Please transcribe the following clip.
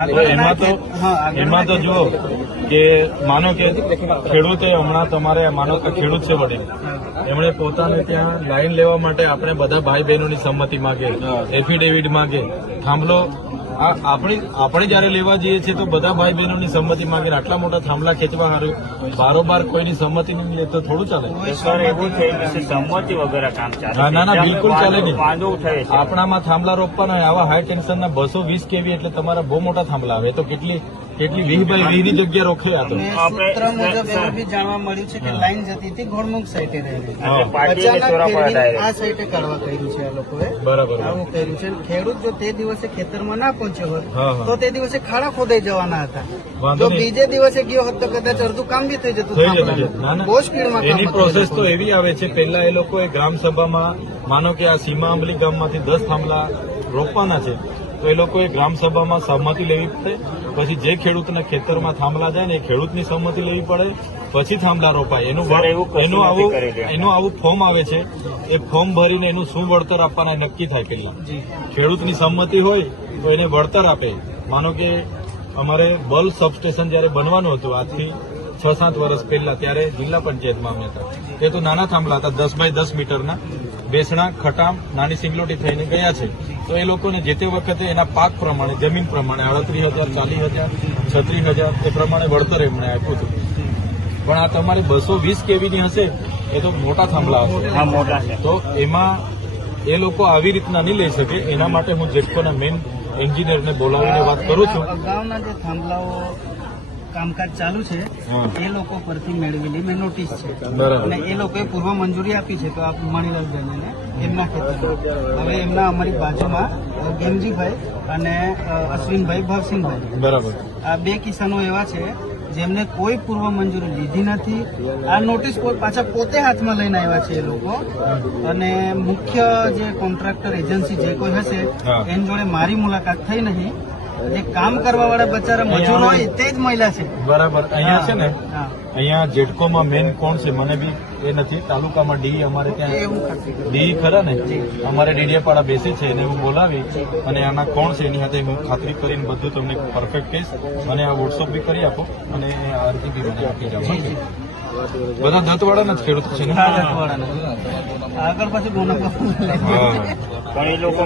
એમાં તો એમાં તો જુઓ કે માનો કે ખેડૂતે હમણાં તમારે માનો કે ખેડૂત છે વડીલ. એમણે પોતાને ત્યાં લાઈન લેવા માટે આપણે બધા ભાઈ બહેનોની સંમતિ માગે એફિડેવિટ માગે. થાંભલો આપણી આપણે જયારે લેવા જઈએ છીએ તો બધા ભાઈ બહેનોની સંમતિ માંગીને આટલા મોટા થાંભલા ખેંચવા હારું બારોબાર કોઈની સંમતિ નહીં લે તો થોડું ચાલે. સર એવું છે સંમતિ વગર કામ ચાલે ના, ના, બિલકુલ ચાલે નહીં. આપણામાં થાંભલા રોપવાના આવા હાઈ ટેન્શનના બસો વીસ કેવી એટલે તમારા બહુ મોટા થાંભલા આવે. તો કેટલી કેટલી વીહ બાય વીહની જગ્યા રોકે આ તો. સૂત્ર મુજબ એવું બી જાણવા મળ્યું છે કે લાઈન જતી હતી ઘોડમુખ સાઈડે રહેલી. અચાનક આ સાઈડે કરવા કર્યું છે આ લોકોએ. બરાબર આવું કર્યું છે. ખેડૂત જો તે દિવસે ખેતરમાં ના પહોંચ્યો હોત. તો તે દિવસે ખાડા ખોદાઈ જવાના હતા. જો બીજે દિવસે ગયો હોત તો કદાચ અડધું કામ બી થઈ જતું. બહુ સ્પીડમાં એની પ્રોસેસ તો એવી આવે છે પહેલા એ લોકોએ ગ્રામ સભામાં માનો કે આ સીમા આંબલી ગામમાંથી દસ થાંભલા રોપવાના છે તો એ લોકોએ ગ્રામસભામાં સહમતિ લેવી પડે. પછી જે ખેડૂતના ખેતરમાં થાંભલા જાય ને એ ખેડૂતની સહમતિ લેવી પડે. પછી થાંભલા રોપાય. એનું એનું આવું એનું આવું ફોર્મ આવે છે. એ ફોર્મ ભરીને એનું શું વળતર આપવાના એ નક્કી થાય પેલા ખેડૂતની સંમતિ હોય તો એને વળતર આપે. માનો કે અમારે બલ્બ સબસ્ટેશન જયારે બનવાનું હતું આજથી છ સાત વર્ષ પહેલા ત્યારે જિલ્લા પંચાયતમાં અમે હતા. તે તો નાના થાંભલા હતા દસ બાય દસ મીટરના. બેસણા ખટામ નાની સિંગલોટી થઈને ગયા છે. તો એ લોકોને જે તે વખતે એના પાક પ્રમાણે જમીન પ્રમાણે અડત્રીસ હજાર ચાલીસ હજાર છત્રીસ હજાર એ પ્રમાણે વળતર એમણે આપ્યું હતું. પણ આ તમારી બસો વીસ કેવીની હશે? એ તો મોટા થાંભલા હશે. હા મોટા છે. તો એમાં એ લોકો આવી રીતના નહીં લઈ શકે. એના માટે હું જેટકોના મેઇન એન્જિનિયરને બોલાવીને વાત કરું છું. અગાઉના જે થાંભલાઓ કામકાજ ચાલુ છે એ લોકો પરથી મેળવેલી મેં નોટિસ છે. અને એ લોકોએ પૂર્વ મંજૂરી આપી છે તો આપ મણીલાલભાઈને એમના ખેતરમાં. હવે એમના અમારી બાજુમાં ગેમજીભાઈ અને અશ્વિનભાઈ ભવસિંહભાઈ. બરાબર. આ બે કિસાનો એવા છે જેમને કોઈ પૂર્વ મંજૂરી લીધી નથી. આ નોટિસ પાછા પોતે હાથમાં લઈને આવ્યા છે એ લોકો. અને મુખ્ય જે કોન્ટ્રાક્ટર એજન્સી જે કોઈ હશે એની જોડે મારી મુલાકાત થઈ નહીં. જે કામ કરવા વાળા બચારા મજૂર હોય તે જ મહિલા છે. બરાબર. અહીંયા છે ને. અહીંયા જેટકોમાં મેન કોણ છે મને બી એ નથી. તાલુકામાં ડી અમારે ત્યાં. ડી ખરા ને? અમારે ડીડીયાપાડા બેસે છે એને હું બોલાવી અને આના કોણ છે એની સાથે હું ખાતરી કરીને બધું તમને પરફેક્ટ કહીશ. અને આ વોટ્સઅપ બી કરી આપો અને આરતી બી મને આપી જાઓ. બધા દત્તવાળાના જ ખેડૂત છે. આગળ પછી પણ એ લોકો